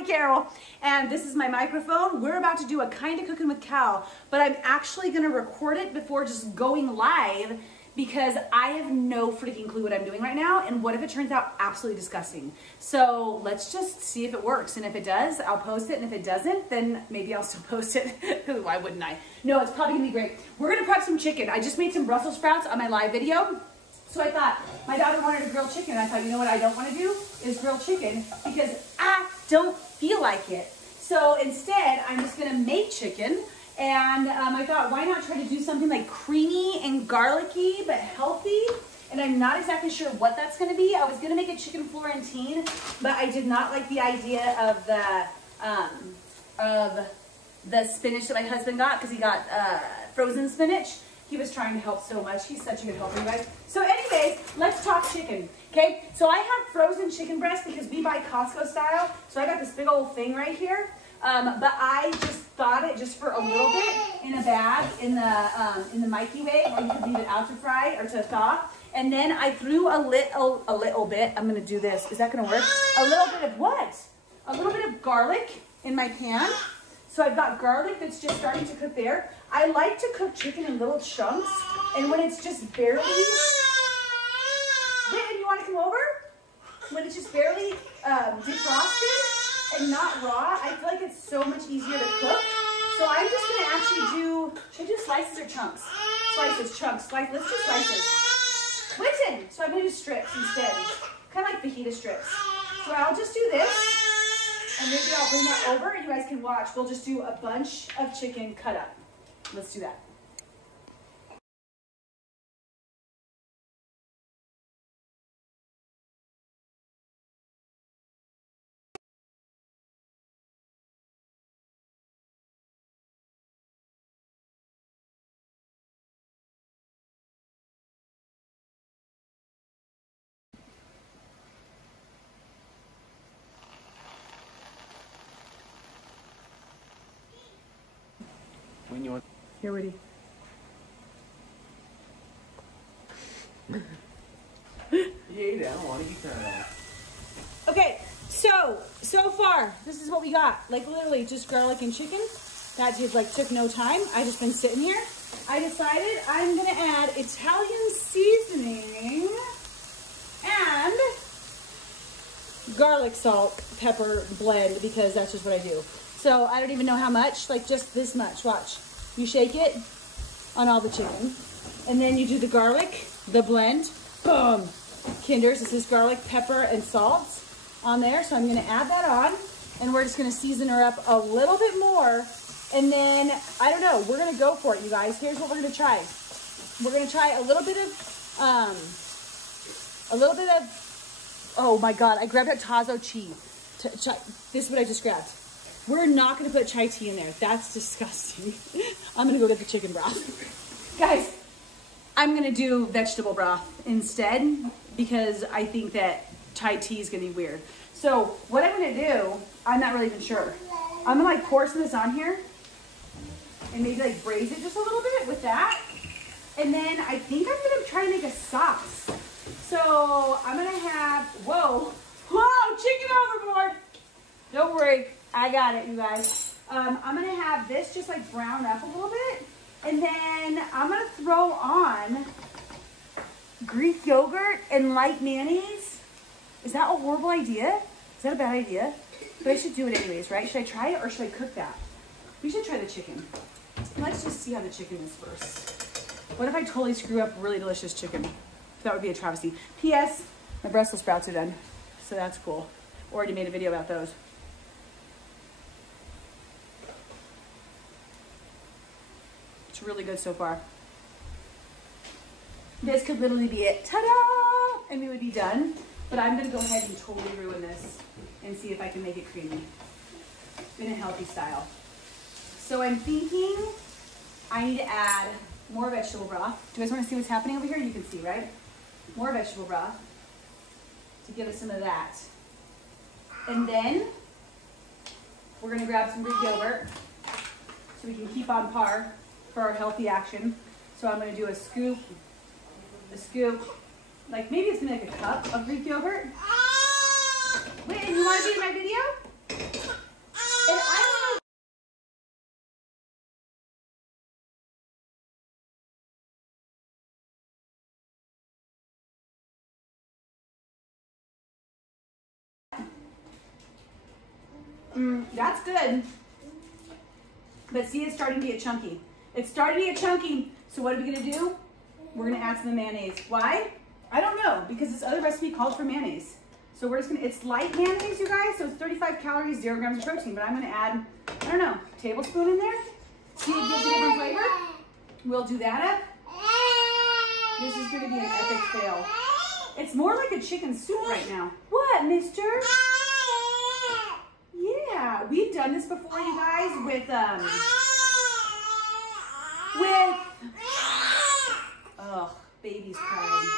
Callie Carroll, and this is my microphone. We're about to do a Kinda Cookin' with Cal, but I'm actually gonna record it before just going live because I have no freaking clue what I'm doing right now, and what if it turns out absolutely disgusting? So let's just see if it works, and if it does, I'll post it, and if it doesn't, then maybe I'll still post it. Why wouldn't I? No, it's probably gonna be great. We're gonna prep some chicken. I just made some Brussels sprouts on my live video. So I thought, my daughter wanted a grilled chicken. I thought, you know what I don't want to do is grilled chicken because I don't feel like it. So instead, I'm just going to make chicken. And I thought, why not try to do something like creamy and garlicky, but healthy? And I'm not exactly sure what that's going to be. I was going to make a chicken Florentine, but I did not like the idea of the spinach that my husband got because he got frozen spinach. He was trying to help so much. He's such a good helper, you guys. So anyways, let's talk chicken, okay? So I have frozen chicken breast because we buy Costco style. So I got this big old thing right here. But I just thawed it just for a little bit in a bag in the microwave, or you could leave it out to fry or to thaw. And then I threw a little bit, I'm gonna do this. Is that gonna work? A little bit of what? A little bit of garlic in my pan. So I've got garlic that's just starting to cook there. I like to cook chicken in little chunks, and when it's just barely, Whitman, you wanna come over? When it's just barely defrosted and not raw, I feel like it's so much easier to cook. So I'm just gonna actually do, should I do slices or chunks? Slices, chunks, slices, let's do slices. Whitman, so I'm gonna do strips instead, kind of like fajita strips. So I'll just do this. And maybe I'll bring that over and you guys can watch. We'll just do a bunch of chicken cut up. Let's do that. When you want. You're ready. Yeah, I don't want to be turned off. Okay, so far, this is what we got. Like literally just garlic and chicken. That just like took no time. I just been sitting here. I decided I'm gonna add Italian seasoning and garlic, salt, pepper blend because that's just what I do. So I don't even know how much, like just this much, watch. You shake it on all the chicken. And then you do the garlic, the blend, boom. Kinder's, this is garlic, pepper, and salt on there. So I'm gonna add that on and we're just gonna season her up a little bit more. And then, I don't know, we're gonna go for it, you guys. Here's what we're gonna try. We're gonna try a little bit of, oh my God, I grabbed a Tazo cheese. This is what I just grabbed. We're not gonna put chai tea in there. That's disgusting. I'm gonna go get the chicken broth. Guys, I'm gonna do vegetable broth instead because I think that chai tea is gonna be weird. So what I'm gonna do, I'm not really even sure. I'm gonna like pour some of this on here and maybe like braise it just a little bit with that. And then I think I'm gonna try to make a sauce. So I'm gonna have, whoa, chicken overboard. Don't worry. I got it, you guys. I'm gonna have this just like brown up a little bit. And then I'm gonna throw on Greek yogurt and light mayonnaise. Is that a horrible idea? Is that a bad idea? But I should do it anyways, right? Should I try it or should I cook that? We should try the chicken. Let's just see how the chicken is first. What if I totally screw up really delicious chicken? That would be a travesty. P.S. My Brussels sprouts are done. So that's cool. Already made a video about those. Really good so far. This could literally be it. Ta-da! And we would be done. But I'm gonna go ahead and totally ruin this and see if I can make it creamy in a healthy style. So I'm thinking I need to add more vegetable broth. Do you guys want to see what's happening over here? You can see, right? More vegetable broth to give us some of that. And then we're gonna grab some Greek yogurt so we can keep on par for our healthy action. So I'm gonna do a scoop, like maybe it's gonna be like a cup of Greek yogurt. Wait, you wanna be in my video? That's good. But see, it's starting to get chunky. It's starting to get chunky. So what are we gonna do? We're gonna add some mayonnaise. Why? I don't know, because this other recipe called for mayonnaise. So we're just gonna, it's light mayonnaise, you guys, so it's 35 calories, 0 grams of protein, but I'm gonna add, I don't know, tablespoon in there. See, it gives a different flavor. We'll do that up. This is gonna be an epic fail. It's more like a chicken soup right now. What, mister? Yeah, we've done this before, you guys, with, oh, baby's crying.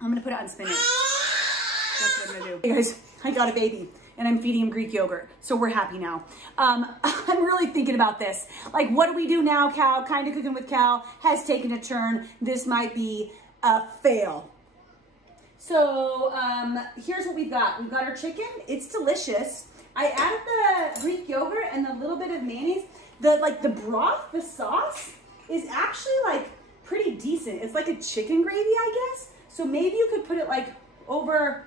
I'm gonna put it on spinach. That's what I'm gonna do. Hey guys, I got a baby and I'm feeding him Greek yogurt, so we're happy now. I'm really thinking about this. Like, what do we do now, Cal? Kinda Cooking with Cal has taken a turn. This might be a fail. So here's what we've got. We've got our chicken. It's delicious. I added the Greek yogurt and a little bit of mayonnaise. The broth, the sauce is actually like pretty decent. It's like a chicken gravy, I guess. So maybe you could put it like over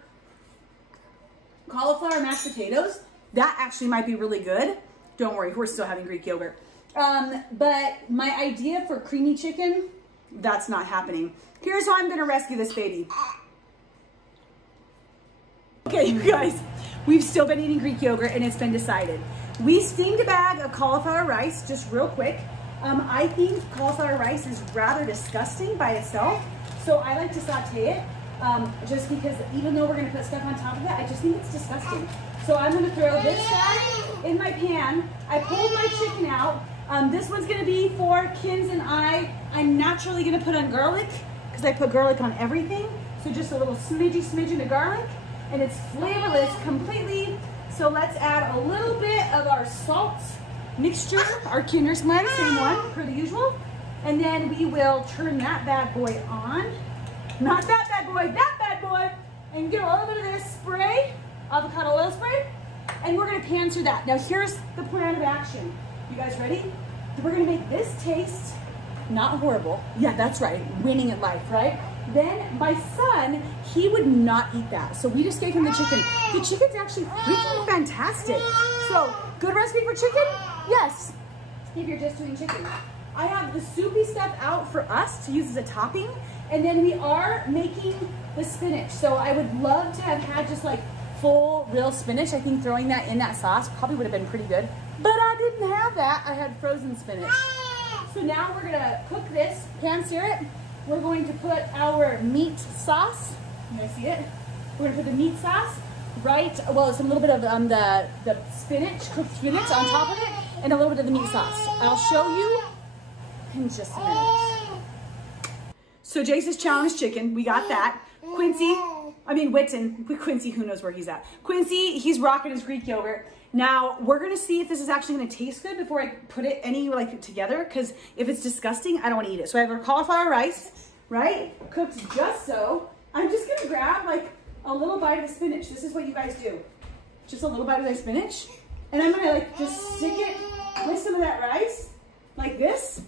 cauliflower mashed potatoes. That actually might be really good. Don't worry, we're still having Greek yogurt. But my idea for creamy chicken, that's not happening. Here's how I'm gonna rescue this baby. Okay, you guys, we've still been eating Greek yogurt and it's been decided. We steamed a bag of cauliflower rice, just real quick. I think cauliflower rice is rather disgusting by itself, so I like to saute it, just because even though we're gonna put stuff on top of it, I just think it's disgusting. So I'm gonna throw this bag in my pan. I pulled my chicken out. This one's gonna be for Kinda and I. I'm naturally gonna put on garlic, because I put garlic on everything. So just a little smidgen of garlic, and it's flavorless completely. So let's add a little bit of our salt mixture, our Kinder's blend, same one per the usual. And then we will turn that bad boy on. Not that bad boy, that bad boy. And get a little bit of this spray, avocado oil spray. And we're gonna pan through that. Now here's the plan of action. You guys ready? We're gonna make this taste not horrible. Yeah, that's right, winning at life, right? Then my son, he would not eat that. So we just gave him the chicken. The chicken's actually freaking fantastic. So, good recipe for chicken? Yes, if you're just doing chicken. I have the soupy stuff out for us to use as a topping. And then we are making the spinach. So I would love to have had just like full, real spinach. I think throwing that in that sauce probably would have been pretty good. But I didn't have that. I had frozen spinach. So now we're gonna cook this, pan sear it. We're going to put our meat sauce. You guys see it? We're gonna put the meat sauce right, well, it's a little bit of the spinach, cooked spinach on top of it, and a little bit of the meat sauce. I'll show you in just a minute. So Jace's challenge chicken, we got that. Quincy, who knows where he's at. Quincy, he's rocking his Greek yogurt. Now, we're gonna see if this is actually gonna taste good before I put it together, because if it's disgusting, I don't wanna eat it. So I have our cauliflower rice, right? Cooked just so. I'm just gonna grab like a little bite of the spinach. This is what you guys do. Just a little bite of the spinach. And I'm gonna like just stick it with some of that rice, like this.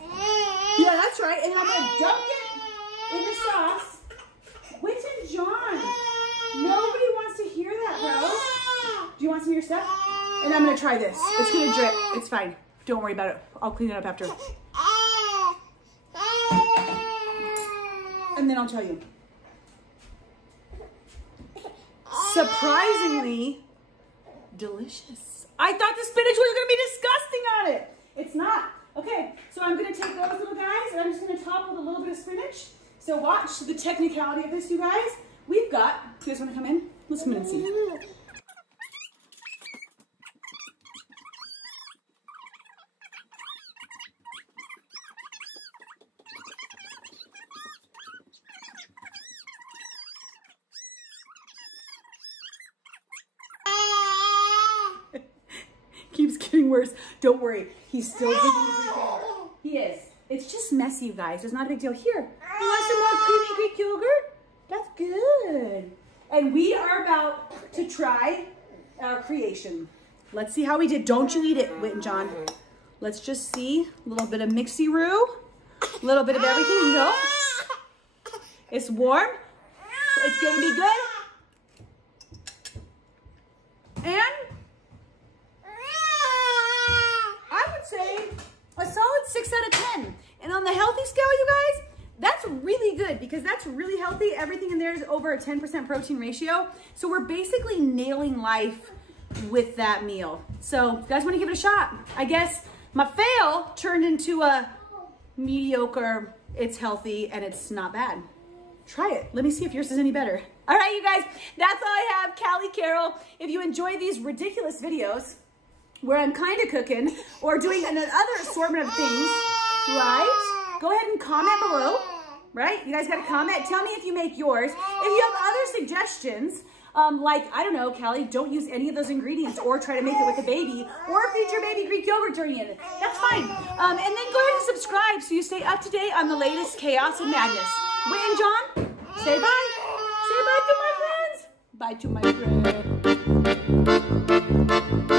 Yeah, that's right. And I'm gonna dunk it in the sauce. Quentin John, nobody wants to hear that, bro. Do you want some of your stuff? And I'm gonna try this. It's gonna drip. It's fine. Don't worry about it. I'll clean it up after. And then I'll tell you. Surprisingly delicious. I thought the spinach was gonna be disgusting on it. It's not. Okay, so I'm gonna take those little guys and I'm just gonna top with a little bit of spinach. So watch the technicality of this, you guys. We've got, you guys wanna come in? Let's come in and see. Keeps getting worse. Don't worry, he's still drinking the Greek yogurt. He is. It's just messy, you guys. It's not a big deal. Here, you want some more creamy Greek yogurt? That's good. And we are about to try our creation. Let's see how we did. Don't you eat it, Whit and John. Let's just see. A little bit of mixy-roo. A little bit of everything. No. It's warm. It's gonna be good. And I would say a solid 6 out of 10. And on the healthy scale, you guys, that's really good because that's really healthy. Everything in there is over a 10% protein ratio. So we're basically nailing life with that meal. So if you guys want to give it a shot, I guess my fail turned into a mediocre, it's healthy and it's not bad. Try it. Let me see if yours is any better. All right, you guys, that's all I have. Callie Carroll. If you enjoy these ridiculous videos where I'm kind of cooking or doing another assortment of things, right? Go ahead and comment below, right? You guys got to comment. Tell me if you make yours. If you have other suggestions, like, I don't know, Callie, don't use any of those ingredients or try to make it with a baby or feed your baby Greek yogurt during it. That's fine. And then go ahead and subscribe so you stay up to date on the latest chaos and madness. Wait, and John, say bye. Say bye to my friends. Bye to my friends.